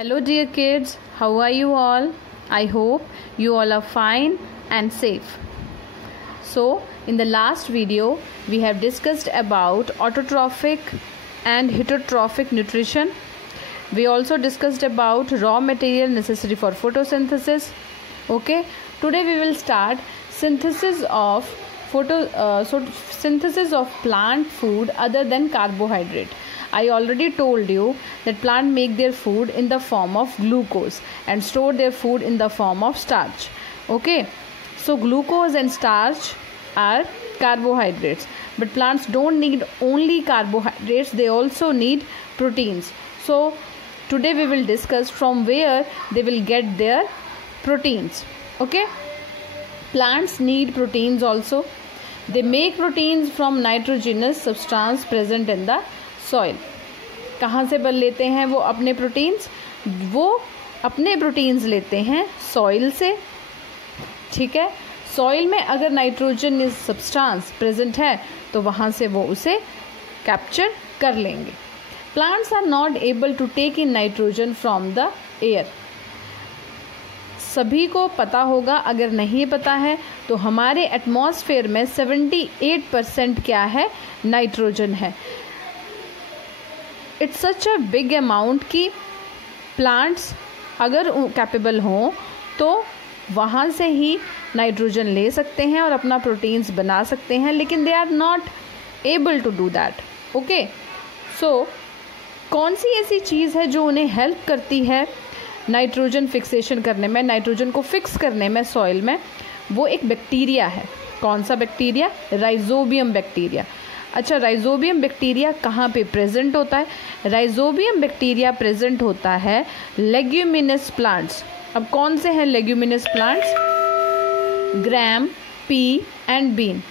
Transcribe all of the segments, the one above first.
Hello dear kids, how are you all? I hope you all are fine and safe. So in the last video we have discussed about autotrophic and heterotrophic nutrition. We also discussed about raw material necessary for photosynthesis. Okay, today we will start synthesis of synthesis of plant food other than carbohydrate. I already told you that plant make their food in the form of glucose and store their food in the form of starch. Okay, so glucose and starch are carbohydrates, but plants don't need only carbohydrates, they also need proteins. So today we will discuss from where they will get their proteins. Okay, plants need proteins also. They make proteins from nitrogenous substance present in the soil. कहाँ से बन लेते हैं वो अपने proteins? वो अपने proteins लेते हैं सॉइल से. ठीक है, सॉइल में अगर नाइट्रोजन सब्सटेंस प्रेजेंट है तो वहाँ से वो उसे कैप्चर कर लेंगे. Plants are not able to take in nitrogen from the air. सभी को पता होगा, अगर नहीं पता है तो हमारे एटमॉस्फेयर में 78% क्या है? नाइट्रोजन है. It's such a big amount कि प्लांट्स अगर कैपेबल हों तो वहाँ से ही नाइट्रोजन ले सकते हैं और अपना प्रोटीन्स बना सकते हैं, लेकिन they are not able to do that. Okay, so कौन सी ऐसी चीज़ है जो उन्हें हेल्प करती है नाइट्रोजन फिक्सेशन करने में, नाइट्रोजन को फिक्स करने में सॉइल में? वो एक बैक्टीरिया है. कौन सा बैक्टीरिया? Rhizobium bacteria. अच्छा, राइजोबियम बैक्टीरिया कहाँ पे प्रेजेंट होता है? राइजोबियम बैक्टीरिया प्रेजेंट होता है लेग्यूमिनस प्लांट्स. अब कौन से हैं leguminous plants? Gram, pea and bean.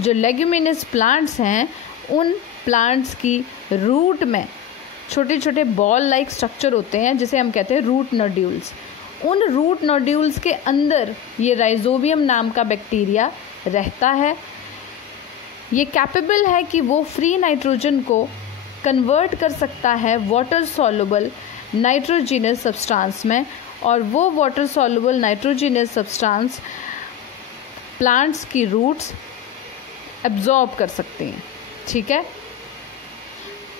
जो लेग्यूमिनस प्लांट्स हैं उन प्लांट्स की रूट में छोटे छोटे बॉल लाइक स्ट्रक्चर होते हैं जिसे हम कहते हैं रूट नोड्यूल्स. उन रूट नोड्यूल्स के अंदर ये राइजोबियम नाम का बैक्टीरिया रहता है. ये कैपेबल है कि वो फ्री नाइट्रोजन को कन्वर्ट कर सकता है वाटर सॉल्युबल नाइट्रोजिनस सब्सटेंस में, और वो water soluble nitrogenous substance plants की रूट्स एब्जॉर्ब कर सकती हैं. ठीक है,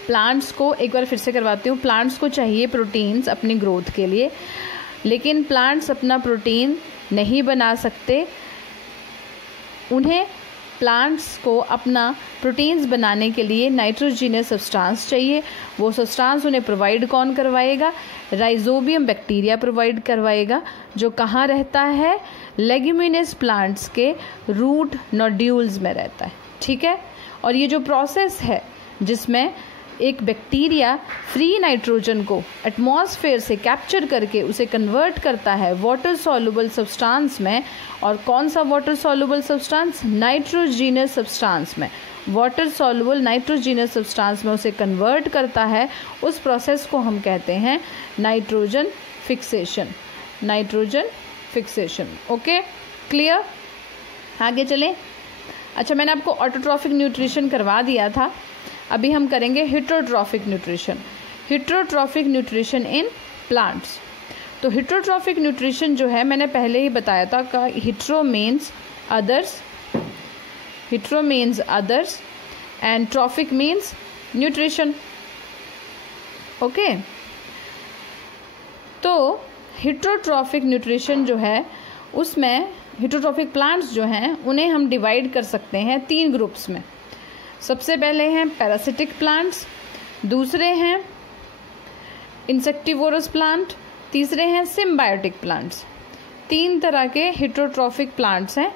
प्लांट्स को एक बार फिर से करवाती हूँ. प्लांट्स को चाहिए प्रोटीन्स अपनी ग्रोथ के लिए, लेकिन प्लांट्स अपना प्रोटीन नहीं बना सकते. उन्हें प्लांट्स को अपना प्रोटीन्स बनाने के लिए नाइट्रोजिनस सब्सटेंस चाहिए. वो सब्सटेंस उन्हें प्रोवाइड कौन करवाएगा? राइजोबियम बैक्टीरिया प्रोवाइड करवाएगा, जो कहाँ रहता है? लेग्यूमिनस प्लांट्स के रूट नोड्यूल्स में रहता है. ठीक है, और ये जो प्रोसेस है जिसमें एक बैक्टीरिया फ्री नाइट्रोजन को एटमॉस्फेयर से कैप्चर करके उसे कन्वर्ट करता है वाटर सॉल्युबल सब्सटेंस में. और कौन सा water soluble substance? Nitrogenous substance में. वाटर सॉल्युबल नाइट्रोजिनस सब्सटेंस में उसे कन्वर्ट करता है. उस प्रोसेस को हम कहते हैं nitrogen fixation. Nitrogen fixation. Okay, clear? आगे चलें. अच्छा, मैंने आपको ऑटोट्रॉफिक न्यूट्रिशन करवा दिया था. अभी हम करेंगे heterotrophic nutrition. Heterotrophic nutrition in plants. तो हेटरोट्रॉफिक न्यूट्रिशन जो है मैंने पहले ही बताया था का hetero means others and trophic means nutrition. Okay, तो हेटरोट्रॉफिक न्यूट्रिशन जो है उसमें हेटरोट्रॉफिक प्लांट्स जो हैं उन्हें हम डिवाइड कर सकते हैं 3 ग्रुप्स में. सबसे पहले हैं पैरासिटिक प्लांट्स, दूसरे हैं इंसेक्टिवोरस प्लांट, तीसरे हैं सिम्बायोटिक प्लांट्स. 3 तरह के हेटरोट्रॉफिक प्लांट्स हैं: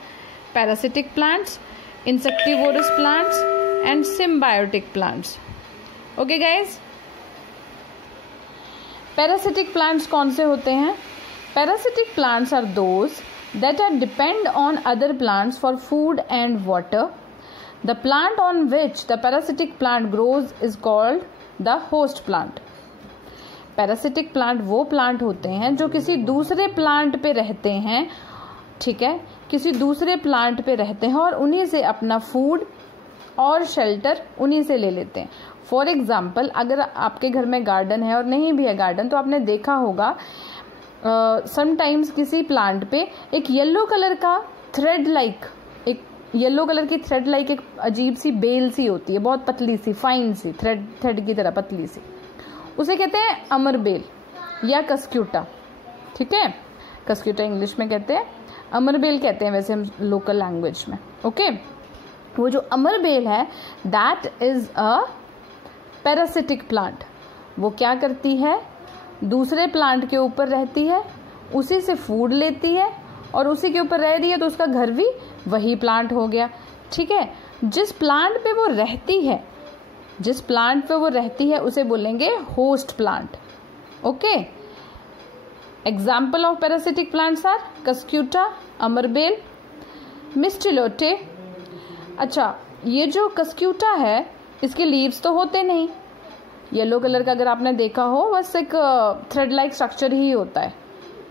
parasitic plants, insectivorous plants and symbiotic plants. Okay guys, parasitic plants कौन से होते हैं? Parasitic plants are those that are depend on other plants for food and water. The plant on which the parasitic plant grows is called the host plant. Parasitic plant वो plant होते हैं जो किसी दूसरे प्लांट पे रहते हैं. ठीक है, किसी दूसरे प्लांट पे रहते हैं और उन्हीं से अपना फूड और शेल्टर उन्हीं से ले लेते हैं. फॉर एग्जाम्पल अगर आपके घर में गार्डन है और नहीं भी है गार्डन, तो आपने देखा होगा समटाइम्स किसी प्लांट पे एक येलो कलर का थ्रेड लाइक, एक येलो कलर की थ्रेड लाइक एक अजीब सी बेल सी होती है, बहुत पतली सी, फाइन सी, थ्रेड की तरह पतली सी, उसे कहते हैं अमर बेल या कस्क्यूटा। ठीक है, कस्क्यूटा इंग्लिश में कहते हैं, अमर बेल कहते हैं वैसे हम लोकल लैंग्वेज में। ओके, वो जो अमर बेल है that is a parasitic plant. वो क्या करती है, दूसरे प्लांट के ऊपर रहती है, उसी से फूड लेती है और उसी के ऊपर रह रही है, तो उसका घर भी वही प्लांट हो गया। ठीक है, जिस प्लांट पे वो रहती है, जिस प्लांट पे वो रहती है उसे बोलेंगे host plant. Okay, example of parasitic plants are Cuscuta, अमरबेल, मिस्टिलोटे। अच्छा, ये जो कस्क्यूटा है इसके लीव्स तो होते नहीं, येलो कलर का अगर आपने देखा हो बस एक थ्रेड लाइक स्ट्रक्चर ही होता है।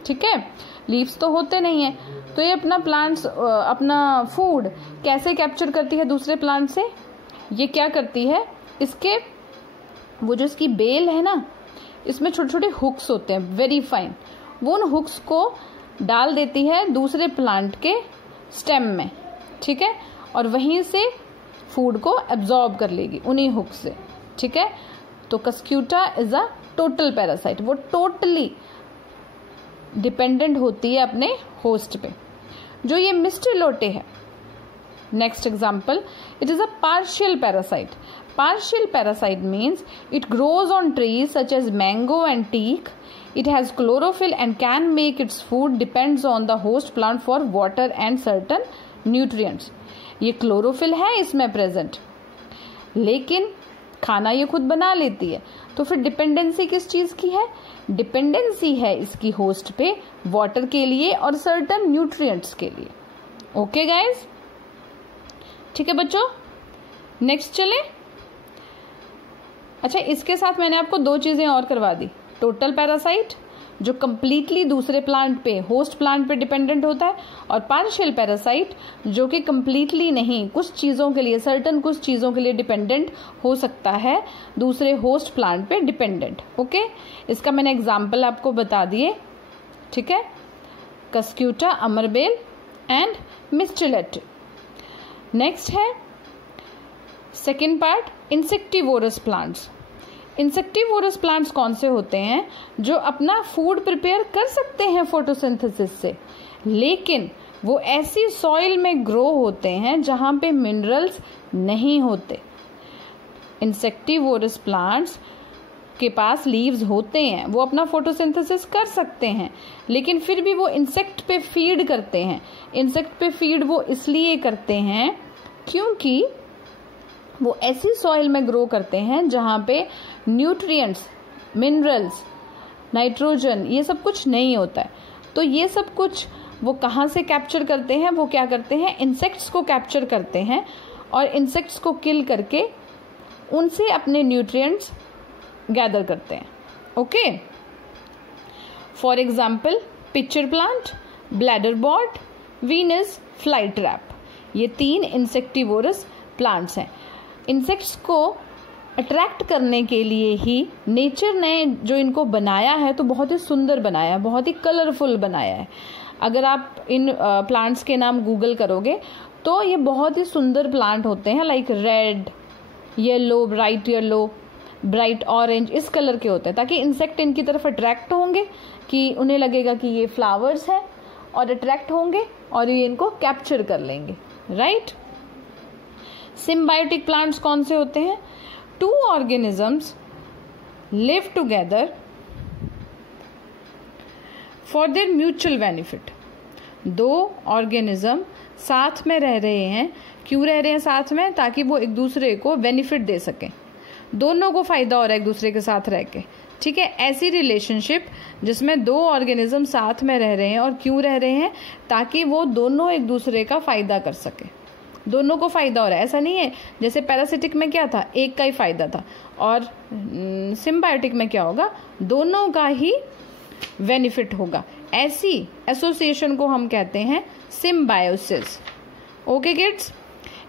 ठीक है, लीव्स तो होते नहीं है, तो ये अपना प्लांट्स अपना फूड कैसे कैप्चर करती है दूसरे प्लांट से, ये क्या करती है, इसके वो जो इसकी बेल है ना, इसमें छोटे छोटे हुक्स होते हैं वेरी फाइन, वो उन हुक्स को डाल देती है दूसरे प्लांट के स्टेम में। ठीक है, और वहीं से फूड को एब्जॉर्ब कर लेगी उन्हीं हुक्स से। ठीक है, तो Cuscuta is a total parasite, वो टोटली डिपेंडेंट होती है अपने होस्ट पे। जो ये मिस्टिलोटे है, next example, it is a partial parasite. Partial parasite means it grows on trees such as mango and teak. It has chlorophyll and can make its food depends on the host plant for water and certain nutrients. ये chlorophyll है इसमें present, लेकिन खाना ये खुद बना लेती है, तो फिर डिपेंडेंसी किस चीज़ की है, डिपेंडेंसी है इसकी होस्ट पे वाटर के लिए और सर्टन न्यूट्रिएंट्स के लिए। ओके गाइज, ठीक है बच्चों, नेक्स्ट चले। अच्छा, इसके साथ मैंने आपको दो चीज़ें और करवा दी, टोटल पैरासाइट जो कम्प्लीटली दूसरे प्लांट पे, होस्ट प्लांट पे डिपेंडेंट होता है, और पार्शियल पैरासाइट जो कि कम्प्लीटली नहीं, कुछ चीज़ों के लिए, सर्टन कुछ चीज़ों के लिए डिपेंडेंट हो सकता है, दूसरे होस्ट प्लांट पे डिपेंडेंट। ओके, इसका मैंने एग्जाम्पल आपको बता दिए। ठीक है, कस्क्यूटा, अमरबेल एंड मिस्टिलेट। नेक्स्ट है second part, insectivorous plants. Insectivorous plants कौन से होते हैं, जो अपना फूड प्रिपेयर कर सकते हैं फोटोसिंथेसिस से, लेकिन वो ऐसी सॉइल में ग्रो होते हैं जहां पे मिनरल्स नहीं होते। इंसेक्टिवोरस प्लांट्स के पास लीव्स होते हैं, वो अपना फोटोसिंथेसिस कर सकते हैं, लेकिन फिर भी वो इंसेक्ट पे फीड करते हैं। इंसेक्ट पे फीड वो इसलिए करते हैं क्योंकि वो ऐसी सॉइल में ग्रो करते हैं जहाँ पे न्यूट्रिएंट्स, मिनरल्स, नाइट्रोजन, ये सब कुछ नहीं होता है। तो ये सब कुछ वो कहाँ से कैप्चर करते हैं, वो क्या करते हैं, इंसेक्ट्स को कैप्चर करते हैं और इंसेक्ट्स को किल करके उनसे अपने न्यूट्रिएंट्स गैदर करते हैं। Okay, for example pitcher plant, bladderwort, Venus flytrap, ये 3 इंसेक्टिवोरस प्लांट्स हैं। इंसेक्ट्स को अट्रैक्ट करने के लिए ही नेचर ने जो इनको बनाया है, तो बहुत ही सुंदर बनाया है, बहुत ही कलरफुल बनाया है। अगर आप इन प्लांट्स के नाम गूगल करोगे तो ये बहुत ही सुंदर प्लांट होते हैं, like red, yellow, bright orange, इस कलर के होते हैं, ताकि इंसेक्ट इनकी तरफ अट्रैक्ट होंगे, कि उन्हें लगेगा कि ये फ्लावर्स हैं और अट्रैक्ट होंगे और ये इनको कैप्चर कर लेंगे। राइट, सिम्बायोटिक प्लांट्स कौन से होते हैं, 2 organisms live together for their mutual benefit. 2 organism साथ में रह रहे हैं, क्यों रह रहे हैं साथ में, ताकि वो एक दूसरे को बेनिफिट दे सकें, दोनों को फायदा हो रहा है एक दूसरे के साथ रह के। ठीक है, ऐसी रिलेशनशिप जिसमें 2 ऑर्गेनिज्म साथ में रह रहे हैं, और क्यों रह रहे हैं, ताकि वो दोनों एक दूसरे का फायदा कर सके, दोनों को फायदा हो रहा है। ऐसा नहीं है जैसे पैरासिटिक में क्या था, एक का ही फायदा था, और सिम्बायोटिक में क्या होगा, दोनों का ही बेनिफिट होगा। ऐसी एसोसिएशन को हम कहते हैं सिम्बायोसिस। ओके किड्स,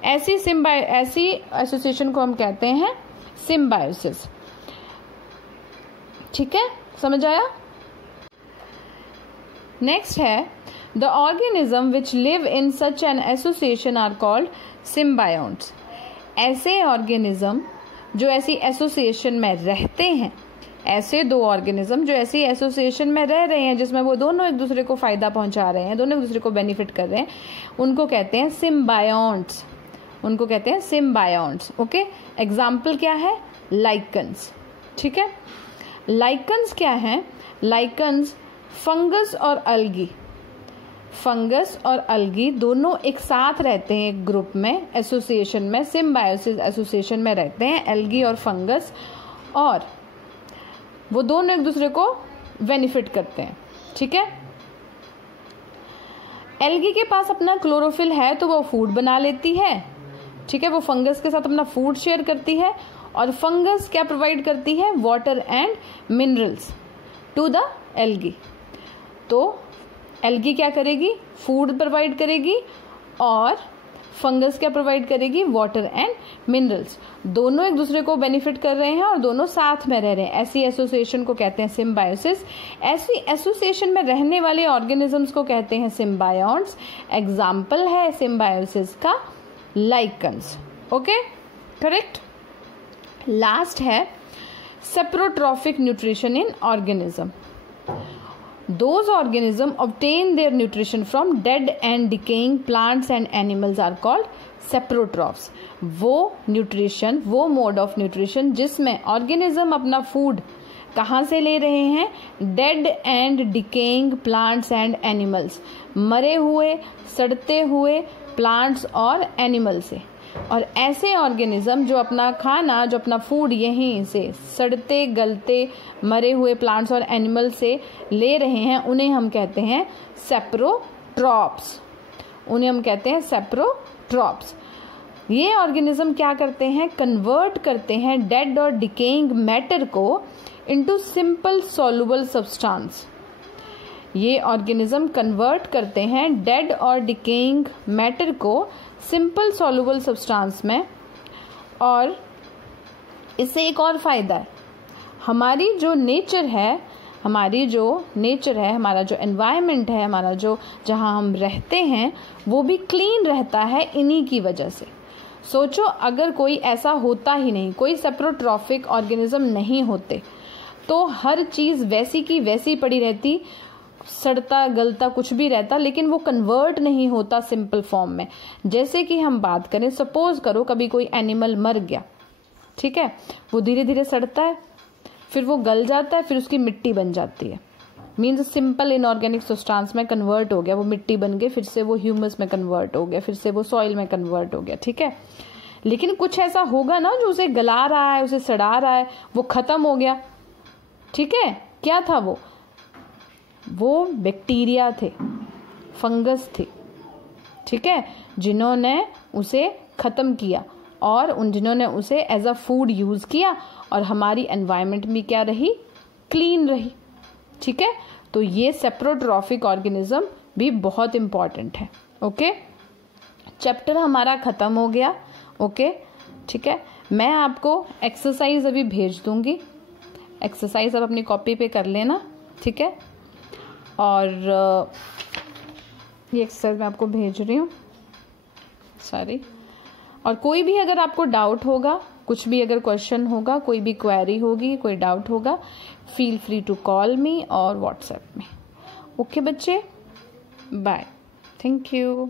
ऐसी एसोसिएशन को हम कहते हैं सिम्बायोसिस। ठीक है, समझ आया? नेक्स्ट है the organism which live in such an association are called symbionts. ऐसे ऑर्गेनिज्म जो ऐसी एसोसिएशन में रहते हैं, ऐसे दो ऑर्गेनिज्म जो ऐसी एसोसिएशन में रह रहे हैं जिसमें वो दोनों एक दूसरे को फायदा पहुंचा रहे हैं, दोनों एक दूसरे को बेनिफिट कर रहे हैं, उनको कहते हैं सिम्बायोन्ट्स। उनको कहते हैं सिम्बायोन्ट्स। ओके, एग्जाम्पल क्या है? लाइकन्स। ठीक है, लाइकन्स क्या है? लाइकन्स फंगस और अलगी, फंगस और अलगी दोनों एक साथ रहते हैं एक ग्रुप में, एसोसिएशन में, सिम्बायोसिस एसोसिएशन में रहते हैं एल्गी और फंगस, और वो दोनों एक दूसरे को बेनिफिट करते हैं। ठीक है, एल्गी के पास अपना क्लोरोफिल है तो वो फूड बना लेती है। ठीक है, वो फंगस के साथ अपना फूड शेयर करती है, और फंगस क्या प्रोवाइड करती है? Water and minerals to the algae. तो एल्गी क्या करेगी? फूड प्रोवाइड करेगी, और फंगस क्या प्रोवाइड करेगी? Water and minerals. दोनों एक दूसरे को बेनिफिट कर रहे हैं और दोनों साथ में रह रहे हैं। ऐसी एसोसिएशन को कहते हैं सिम्बायोसिस। ऐसी एसोसिएशन में रहने वाले ऑर्गेनिजम्स को कहते हैं सिम्बायोन्ट्स। एग्जाम्पल है सिम्बायोसिस का लाइकन्स। Okay, correct. लास्ट है saprotrophic nutrition in organism. Those organisms obtain their nutrition from dead and decaying plants and animals are called saprotrophs. वो न्यूट्रिशन, वो मोड ऑफ न्यूट्रिशन जिसमें ऑर्गेनिज्म अपना फूड कहाँ से ले रहे हैं? Dead and decaying plants and animals, मरे हुए सड़ते हुए प्लांट्स और एनिमल से। और ऐसे ऑर्गेनिज्म जो अपना खाना, जो अपना फूड यहीं से सड़ते गलते मरे हुए प्लांट्स और एनिमल से ले रहे हैं, उन्हें हम कहते हैं सेप्रोट्रॉप्स। उन्हें हम कहते हैं सेप्रोट्रॉप्स। ये ऑर्गेनिज्म क्या करते हैं? कन्वर्ट करते हैं डेड और डिकेइंग मैटर को इनटू सिंपल सॉल्युबल सब्सटेंस। ये ऑर्गेनिज्म कन्वर्ट करते हैं डेड और डिकेइंग मैटर को सिंपल सॉल्युबल सब्सटेंस में। और इससे एक और फायदा है, हमारी जो नेचर है, हमारा जो एनवायरनमेंट है, हमारा जो जहाँ हम रहते हैं, वो भी क्लीन रहता है इन्हीं की वजह से। सोचो अगर कोई ऐसा होता ही नहीं, कोई सेप्रोट्रॉफिक ऑर्गेनिज्म नहीं होते, तो हर चीज़ वैसी की वैसी पड़ी रहती, सड़ता गलता कुछ भी रहता, लेकिन वो कन्वर्ट नहीं होता सिंपल फॉर्म में। जैसे कि हम बात करें, सपोज करो कभी कोई एनिमल मर गया, ठीक है, वो धीरे धीरे सड़ता है, फिर वो गल जाता है, फिर उसकी मिट्टी बन जाती है। मीन्स सिंपल इनऑर्गेनिक सब्सटेंस में कन्वर्ट हो गया, वो मिट्टी बन गई, फिर से वो ह्यूमस में कन्वर्ट हो गया, फिर से वो सॉइल में कन्वर्ट हो गया। ठीक है, लेकिन कुछ ऐसा होगा ना जो उसे गला रहा है, उसे सड़ा रहा है, वो खत्म हो गया। ठीक है, क्या था वो बैक्टीरिया थे, फंगस थे। ठीक है, जिन्होंने उसे खत्म किया और जिन्होंने उसे एज अ फूड यूज किया, और हमारी एनवायरनमेंट भी क्या रही? क्लीन रही। ठीक है, तो ये सेप्रोट्रॉफिक ऑर्गेनिज्म भी बहुत इंपॉर्टेंट है। ओके, चैप्टर हमारा खत्म हो गया। ओके, ठीक है, मैं आपको एक्सरसाइज अभी भेज दूंगी, एक्सरसाइज आप अपनी कॉपी पे कर लेना। ठीक है, और ये एक्सरसाइज मैं आपको भेज रही हूँ सारी। और कोई भी अगर आपको डाउट होगा, कुछ भी अगर क्वेश्चन होगा, कोई भी क्वेरी होगी, कोई डाउट होगा, feel free to call me और व्हाट्सएप में। ओके बच्चे, बाय, थैंक यू।